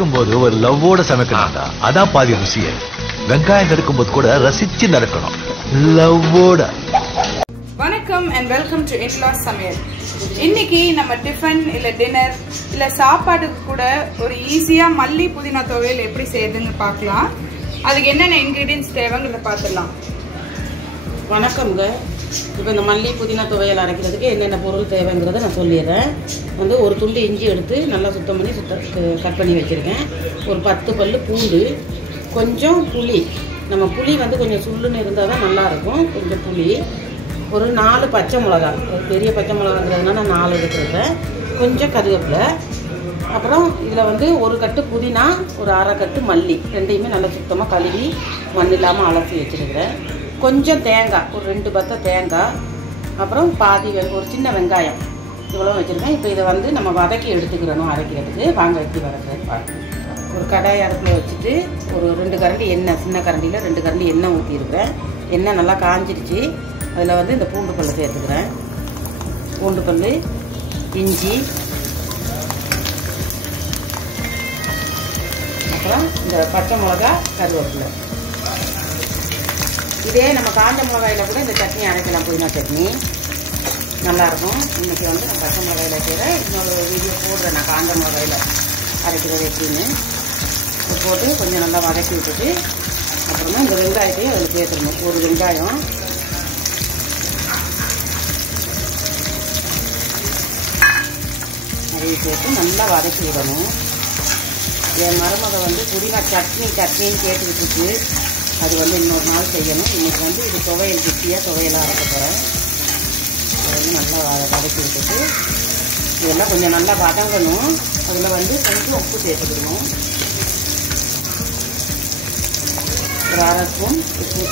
சமைக்கும்போது ஒரு லவ்வோட சமைக்கணும்டா. அதான் பாதி ருசியே. வெங்காயம் நறுக்கும்போது கூட ரசிச்சு நறுக்கணும், லவ்வோட. வணக்கம் அண்ட் வெல்கம் டு இன்லாஸ் சமையல். இன்னைக்கு நம்ம டிஃபன் இல்ல டின்னர் இல்ல சாப்பாடுக்கு கூட ஒரு ஈஸியா மல்லி புதினா துவையல் எப்படி செய்யுதுன்னு பார்க்கலாம். அதுக்கு என்னென்ன இன்கிரீடியன்ஸ் தேவைங்கிறத பார்த்துடலாம். வணக்கம்ங்க. இப்போ இந்த மல்லி புதினா துவையல் அரைக்கிறதுக்கு என்னென்ன பொருள் தேவைங்கிறத நான் சொல்லிடுறேன். ஒரு துண்டு இஞ்சி எடுத்து நல்லா சுத்தம் பண்ணி கட் பண்ணி வச்சுருக்கேன். ஒரு 10 பல்லு பூண்டு, கொஞ்சம் புளி. நம்ம புளி கொஞ்சம் சுள்ளுன்னு இருந்தால் தான் நல்லாயிருக்கும். கொஞ்சம் புளி, ஒரு 4 பச்சை மிளகா, பெரிய பச்சை மிளகாங்கிறதுனால நான் 4 எடுத்துருக்கேன். கொஞ்சம் கருவேப்பிலை, அப்புறம் இதில் ஒரு கட்டு புதினா, ஒரு 1/2 கட்டு மல்லி, ரெண்டையுமே நல்லா சுத்தமாக கழுவி மண் இல்லாமல் அலசி வச்சுருக்கிறேன். கொஞ்சம் தேங்காய், ஒரு 2 பத்தை தேங்காய், அப்புறம் பாதி ஒரு சின்ன வெங்காயம், இவ்வளோ வச்சுருக்கேன். இப்போ இதை நம்ம வதக்கி எடுத்துக்கிறணும் அரைக்கிறதுக்கு. வாங்க எப்படி வதக்கிறது பார்க்கணும். ஒரு கடாய் அடுப்பில் வச்சுட்டு ஒரு 2 கரண்டி எண்ணெய், சின்ன கரண்டியில் 2 கரண்டி எண்ணெய் ஊற்றிருக்கிறேன். எண்ணெய் நல்லா காஞ்சிடுச்சு. அதில் இந்த பூண்டு பல்லு சேர்த்துக்கிறேன். பூண்டு பல்லு, இஞ்சி, அப்புறம் இந்த பச்சை மிளகா, கருவேப்பிலை. இதே நம்ம காஞ்ச மிளகாயில் கூட இந்த சட்னி அரைக்கலாம், புதினா சட்னி நல்லாயிருக்கும். இன்றைக்கி நான் பச்சை மிளகாயில் செய்கிறேன். இன்னொரு வீடியோ போடுறேன் நான் காஞ்ச மிளகாயில் அரைக்கிறது எப்படின்னு. போட்டு கொஞ்சம் நல்லா வதக்கி விட்டுட்டு அப்புறமா இந்த வெங்காயத்தையும் அதில் சேர்த்துடணும். ஒரு வெங்காயம், அதையும் சேர்த்து நல்லா வதக்கி விடணும். என் மருமக புதினா சட்னின்னு கேட்டுக்கிட்டு இருக்கு. அது இன்னொரு நாள் செய்யணும். இன்றைக்கி இது துவையல் குட்டியாக துவையலாக அரைக்க போகிறேன். அது நல்லா வதக்கி விட்டுட்டு இதெல்லாம் கொஞ்சம் நல்லா வதங்கணும். அதில் கொஞ்சம் உப்பு சேர்த்துக்கணும். ஒரு 1/2 ஸ்பூன் உப்பு.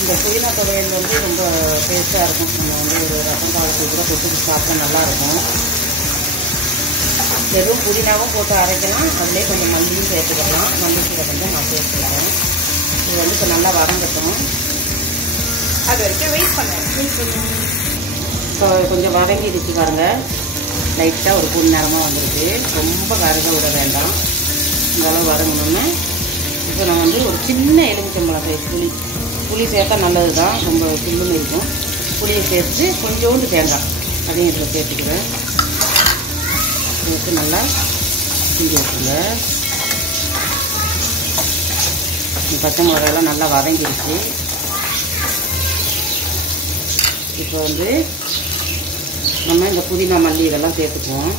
இந்த புதினா துவையல் ரொம்ப டேஸ்ட்டாக இருக்கும். நம்ம ஒரு ரசம் காலத்துக்கு கூட கொட்டுக்கு சாப்பிட்டா நல்லாயிருக்கும். வெறும் புதினாவும் போட்டு அரைக்கலாம். அதிலே கொஞ்சம் மல்லியும் சேர்த்துக்கலாம். மல்லி கீரை நான் சேர்த்துக்கிறேன். இது இப்போ நல்லா வதங்கட்டும். அது வரைக்கும் வெயிட் பண்ணேன். இப்போ கொஞ்சம் வதங்கிடுச்சு பாருங்க. லைட்டாக ஒரு பொன் நேரமாக வந்துருக்கு. ரொம்ப கருக விட வேண்டாம். இந்த அளவு வதங்கணுன்னு இப்போ நான் ஒரு சின்ன எலுமிச்சம்பழம் சைஸ் புளி சேர்த்தா நல்லது தான். ரொம்ப சில்லுன்னு இருக்கும். புளியை சேர்த்து கொஞ்சோண்டு தேங்காய் அதையும் இதில் சேர்த்துக்கிறேன். சேர்த்து நல்லா கிண்டி வச்சுங்க. பச்சை மிளகாயெல்லாம் நல்லா வதங்கிடுச்சு. இப்போ நம்ம இந்த புதினா மல்லி இதெல்லாம் சேர்த்துக்குவோம்.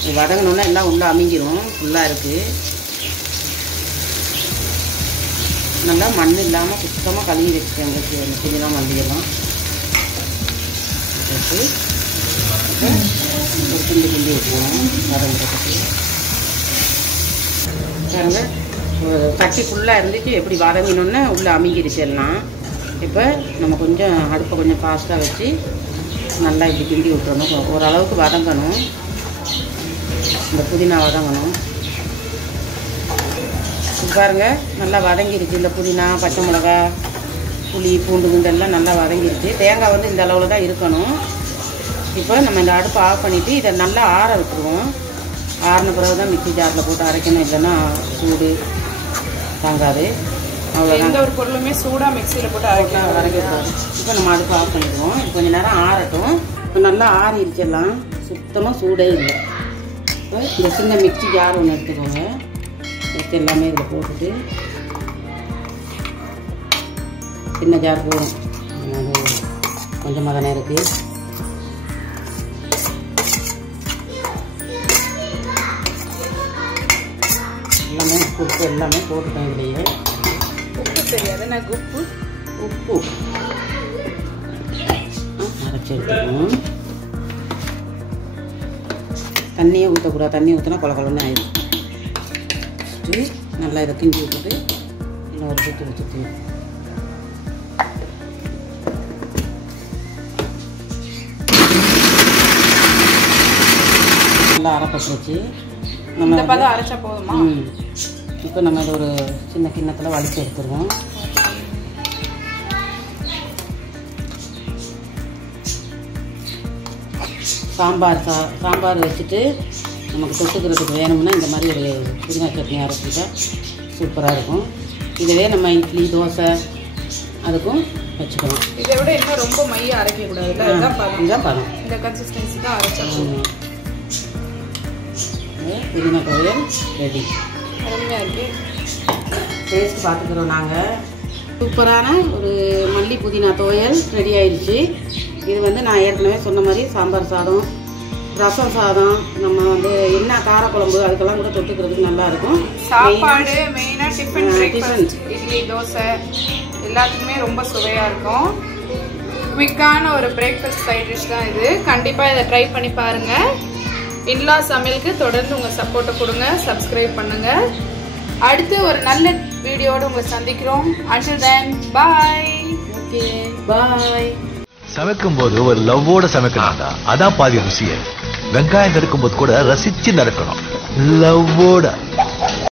இது வதங்கணுன்னா எல்லாம் உள்ளே அமிங்கிடும். ஃபுல்லாக இருக்குது. நல்லா மண் இல்லாமல் சுத்தமாக கழுவி வச்சுக்கோங்க அந்த புதினா மல்லியெல்லாம் சேர்த்து ஒரு கிண்டி வச்சுக்குவோம். வதங்கிறதுக்கு பாருங்க, சட்டி ஃபுல்லாக இருந்துச்சு. எப்படி வதங்கினோன்னு உள்ளே அமிங்கிடுச்சு எல்லாம். இப்போ நம்ம கொஞ்சம் அடுப்பை கொஞ்சம் ஃபாஸ்ட்டாக வச்சு நல்லா இப்படி கிண்டி விட்டுறணும். ஓரளவுக்கு வதங்கணும். இந்த புதினா வதங்கணும். பாருங்க, நல்லா வதங்கிடுச்சு. இந்த புதினா, பச்சை மிளகா, புளி, பூண்டு குண்டெல்லாம் நல்லா வதங்கிடுச்சு. தேங்காய் இந்த அளவில் தான் இருக்கணும். இப்போ நம்ம இந்த அடுப்பை ஆஃப் பண்ணிவிட்டு இதை நல்லா ஆற விட்டுருவோம். ஆறின பிறகு தான் மிக்ஸி ஜாரில் போட்டு அரைக்கணும். இல்லைன்னா சூடு தாங்காது. அவ்வளோதான். எந்த ஒரு பொருளுமே சூடாக மிக்சியில் போட்டு அரைக்கலாம். இப்போ நம்ம அடுப்பை ஆஃப் பண்ணிடுவோம். இப்போ கொஞ்சம் நேரம் ஆறட்டும். இப்போ நல்லா ஆறிடுச்செல்லாம். சுத்தமாக சூடே இல்லை. இப்போ இந்த சின்ன மிக்ஸி ஜார் ஒன்று எடுத்துக்கோங்க. எடுத்து எல்லாமே இதில் போட்டுட்டு, சின்ன ஜார் போடும். கொஞ்சமாக தானே இருக்குது. எல்லாமே உப்பு எல்லாமே போட்டுட்டோம். இதுலேயே உப்பு தெரியாது. நான் உப்பு அரைச்சி எடுத்துக்கணும். தண்ணியே ஊற்றக்கூடாது. தண்ணி ஊற்றினா கொலன்னு ஆயிடும். நல்லா இதை கிண்டி விட்டுட்டு இன்னும் ஒரு சுற்றி வச்சுட்டு நல்லா அரைப்பட்டு வச்சு நம்ம அரைச்சா போதுமா? இப்போ நம்ம இதை ஒரு சின்ன கிண்ணத்தில் வலிச்சு எடுத்துருவோம். சாம்பார் வச்சுட்டு நமக்கு தொட்டுக்கிறதுக்கு வேணும்னா இந்த மாதிரி ஒரு புதினா சட்னி அரைச்சிட்டா சூப்பராக இருக்கும். இதுவே நம்ம இட்லி தோசை அதுக்கும் வச்சுக்கலாம். இதை விட இன்னும் ரொம்ப மையம் அரைக்கக்கூடாது. இதுதான் பதம். இந்த கன்சிஸ்டன்சி தான் அரைச்சிடணும். புதினா துவையல் ரெடி. அருமையாக இருக்கு. டேஸ்ட் பார்த்துக்கிறோம் நாங்கள். சூப்பரான ஒரு மல்லி புதினா துவையல் ரெடி ஆயிடுச்சு. இது வந்து நான் ஏற்கனவே சொன்ன மாதிரி சாம்பார் சாதம், ரசம் சாதம், நம்ம வந்து என்ன காரக்குழம்பு அதுக்கெல்லாம் கூட தொட்டுக்கிறதுக்கு நல்லா இருக்கும். சாப்பாடு மெயினாக டிஃபன், இட்லி தோசை எல்லாத்துக்குமே ரொம்ப சுவையாக இருக்கும். குவிக்கான ஒரு பிரேக்ஃபாஸ்ட் சைட் டிஷ் தான் இது. கண்டிப்பாக இதை ட்ரை பண்ணி பாருங்கள். இன்லா சமையலுக்கு தொடர்ந்து உங்கள் சப்போர்ட்டை கொடுங்க, சப்ஸ்கிரைப் பண்ணுங்கள். அடுத்து ஒரு நல்ல வீடியோட உங்களை சந்திக்கிறோம். Until then, bye. ஓகே, பாய். சமைக்கும் போது ஒரு லவ்வோட சமைக்கணும்டா, அதான் பாதி ருசியே. வெங்காயம் நறுக்கும் போது கூட ரசிச்சு நறுக்கணும், லவ்வோட.